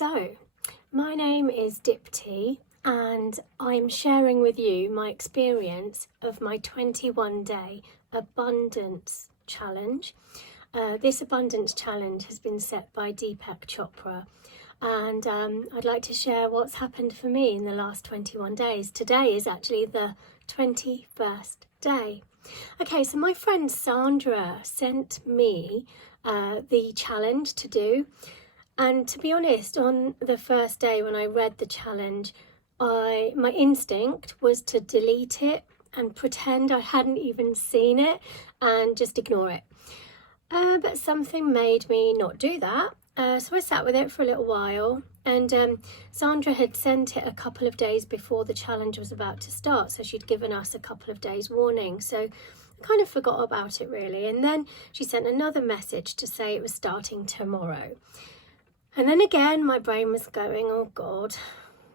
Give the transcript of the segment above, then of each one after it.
So, my name is Dipti and I'm sharing with you my experience of my 21-day abundance challenge. This abundance challenge has been set by Deepak Chopra, and I'd like to share what's happened for me in the last 21 days. Today is actually the 21st day. Okay, so my friend Sandra sent me the challenge to do. And to be honest, on the first day when I read the challenge, my instinct was to delete it and pretend I hadn't even seen it and just ignore it. But something made me not do that. So I sat with it for a little while, and Sandra had sent it a couple of days before the challenge was about to start. So she'd given us a couple of days warning. So I kind of forgot about it really. And then she sent another message to say it was starting tomorrow. And then again, my brain was going, oh God,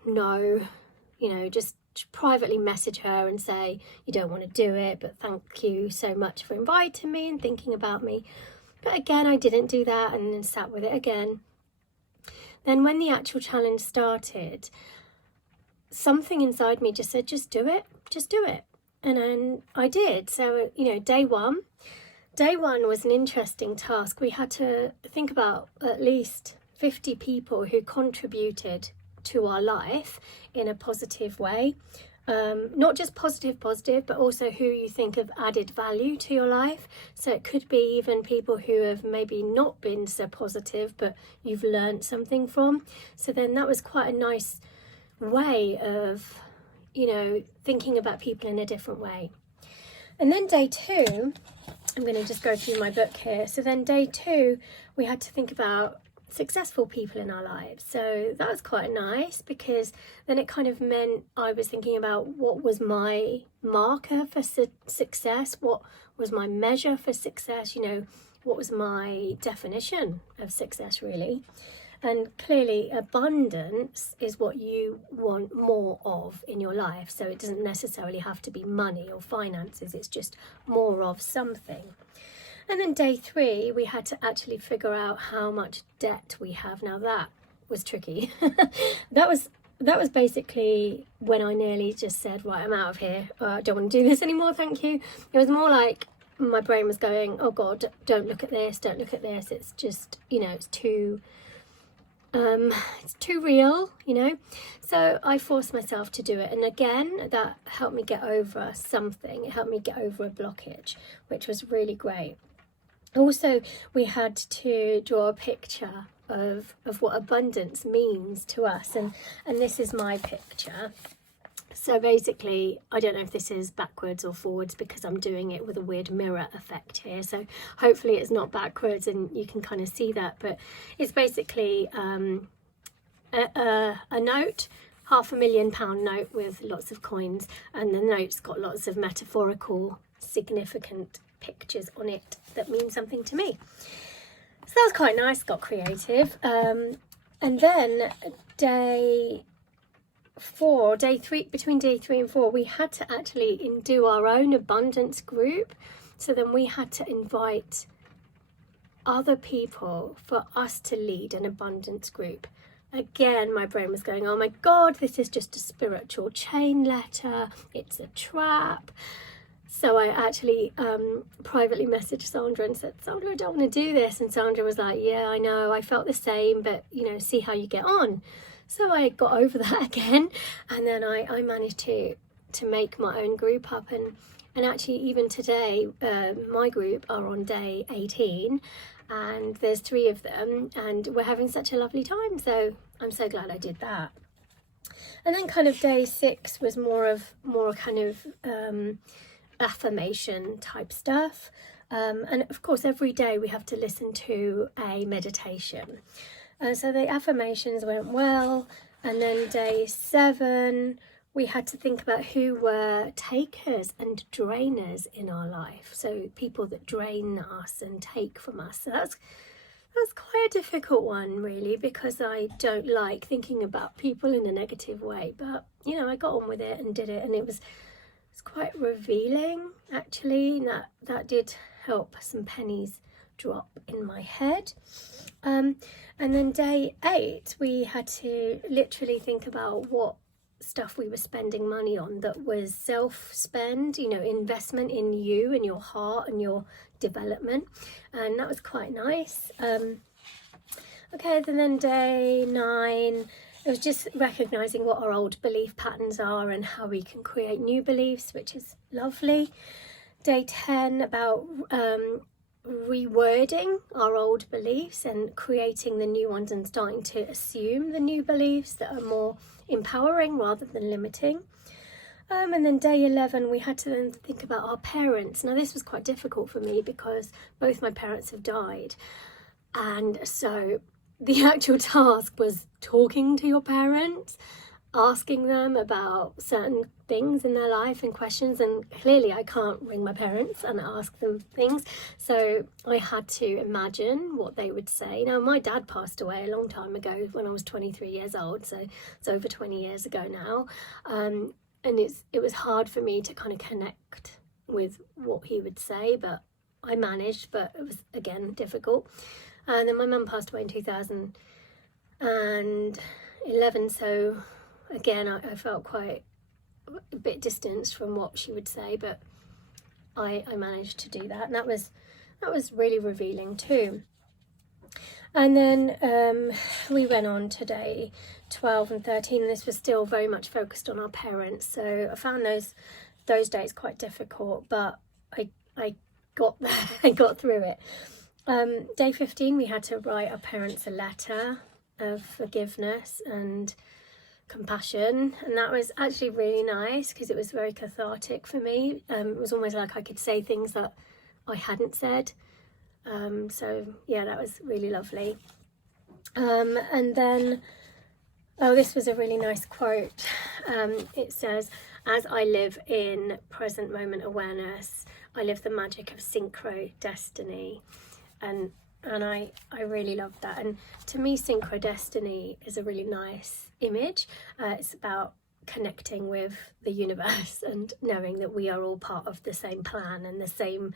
no, just privately message her and say, you don't want to do it, but thank you so much for inviting me and thinking about me. But again, I didn't do that and then sat with it again. Then when the actual challenge started, something inside me just said, just do it. And then I did. So, day one was an interesting task. We had to think about at least 50 people who contributed to our life in a positive way. Not just positive, but also who you think have added value to your life. So it could be even people who have maybe not been so positive, but you've learned something from. So then that was quite a nice way of, thinking about people in a different way. And then day two, I'm going to just go through my book here. So then day two, we had to think about successful people in our lives. So that was quite nice, because then it kind of meant I was thinking about what was my marker for success, what was my measure for success, what was my definition of success really. And clearly abundance is what you want more of in your life. So it doesn't necessarily have to be money or finances, it's just more of something. And then day three, we had to actually figure out how much debt we have. Now that was tricky. That was basically when I nearly just said, right, I'm out of here. I don't want to do this anymore, thank you. It was more like my brain was going, oh God, don't look at this. It's just, it's too real, So I forced myself to do it. And again, that helped me get over something. It helped me get over a blockage, which was really great. Also, we had to draw a picture of what abundance means to us, and this is my picture. So basically, I don't know if this is backwards or forwards because I'm doing it with a weird mirror effect here, so hopefully it's not backwards and you can kind of see that, but it's basically a note, £500,000 note with lots of coins, and the note's got lots of metaphorical significant pictures on it that mean something to me. So that was quite nice, got creative. And then day three, between day 3 and 4, we had to actually do our own abundance group. So then we had to invite other people for us to lead an abundance group. Again, my brain was going, oh my God, this is just a spiritual chain letter, it's a trap. So I actually privately messaged Sandra and said, Sandra, I don't want to do this. And Sandra was like, yeah, I know, I felt the same, but, see how you get on. So I got over that again. And then I managed to make my own group up. And actually, even today, my group are on day 18. And there's 3 of them. And we're having such a lovely time. So I'm so glad I did that. And then kind of day 6 was more kind of affirmation type stuff, and of course every day we have to listen to a meditation, so the affirmations went well. And then day 7 we had to think about who were takers and drainers in our life, so people that drain us and take from us. So that's quite a difficult one really, because I don't like thinking about people in a negative way, but I got on with it and did it, and it's quite revealing actually. That did help some pennies drop in my head. And then day 8, we had to literally think about what stuff we were spending money on that was self-spend, you know, investment in you and your heart and your development, and that was quite nice. Okay, then day 9, it was just recognizing what our old belief patterns are and how we can create new beliefs, which is lovely. Day 10, about rewording our old beliefs and creating the new ones and starting to assume the new beliefs that are more empowering rather than limiting. And then day 11, we had to then think about our parents. Now this was quite difficult for me because both my parents have died, and so the actual task was talking to your parents, asking them about certain things in their life and questions, and clearly I can't ring my parents and ask them things, so I had to imagine what they would say. Now my dad passed away a long time ago when I was 23 years old, so it's over 20 years ago now, and it was hard for me to kind of connect with what he would say, but I managed, but it was again difficult. And then my mum passed away in 2011, so again I felt quite a bit distanced from what she would say, but I managed to do that, and that was really revealing too. And then we went on to day 12 and 13, and this was still very much focused on our parents, so I found those days quite difficult, but I got there. I got through it. Day 15, we had to write our parents a letter of forgiveness and compassion, and that was actually really nice because it was very cathartic for me. It was almost like I could say things that I hadn't said, so yeah, that was really lovely. And then, oh, this was a really nice quote. It says, "As I live in present moment awareness, I live the magic of synchro destiny." And I really love that. And to me, synchro destiny is a really nice image. It's about connecting with the universe and knowing that we are all part of the same plan and the same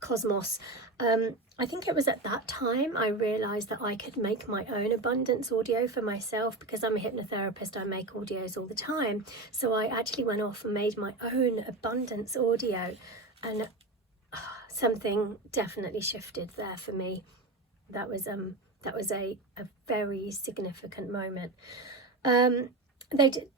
cosmos. I think it was at that time I realized that I could make my own abundance audio for myself, because I'm a hypnotherapist. I make audios all the time, so I actually went off and made my own abundance audio, and something definitely shifted there for me. That was a very significant moment. Then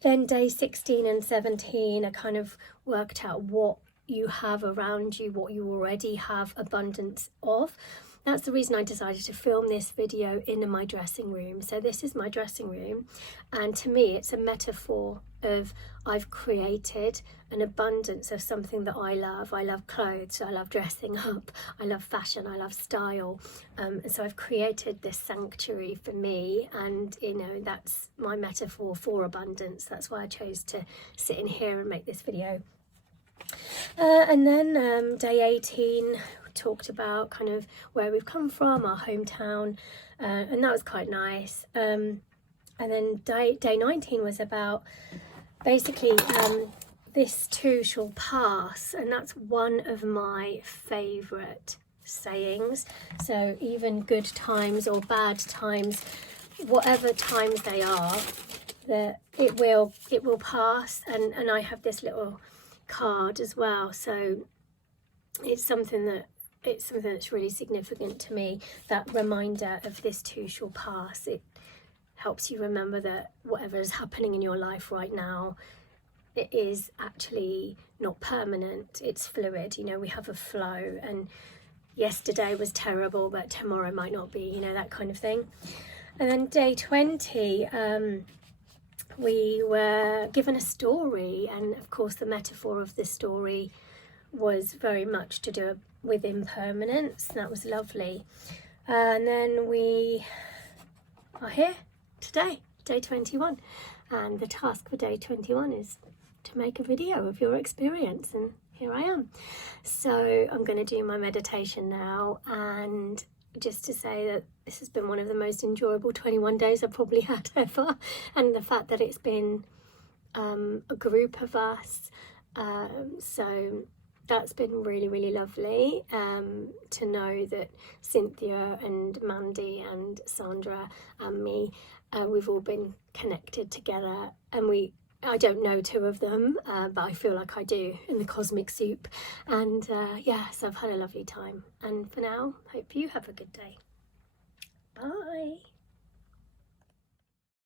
day 16 and 17, I kind of worked out what you have around you, what you already have abundance of. That's the reason I decided to film this video in my dressing room. So this is my dressing room, and to me it's a metaphor of I've created an abundance of something that I love. I love clothes, I love dressing up, I love fashion, I love style, and so I've created this sanctuary for me, and you know, that's my metaphor for abundance. That's why I chose to sit in here and make this video. And then day 18, we talked about kind of where we've come from, our hometown, and that was quite nice. And then day 19 was about basically this too shall pass, and that's one of my favourite sayings. So even good times or bad times, whatever times they are, that it will pass. And I have this little card as well, so it's something that's really significant to me, that reminder of this too shall pass. It helps you remember that whatever is happening in your life right now, it is actually not permanent, it's fluid. You know, we have a flow, and yesterday was terrible but tomorrow might not be, you know, that kind of thing. And then day 20, we were given a story, and of course the metaphor of this story was very much to do with impermanence. That was lovely. And then we are here today, day 21, and the task for day 21 is to make a video of your experience, and here I am. So I'm going to do my meditation now, and just to say that this has been one of the most enjoyable 21 days I've probably had ever, and the fact that it's been a group of us, so that's been really, really lovely to know that Cynthia and Mandy and Sandra and me, we've all been connected together, and I don't know two of them, but I feel like I do in the cosmic soup. And so I've had a lovely time. And for now, hope you have a good day. Bye.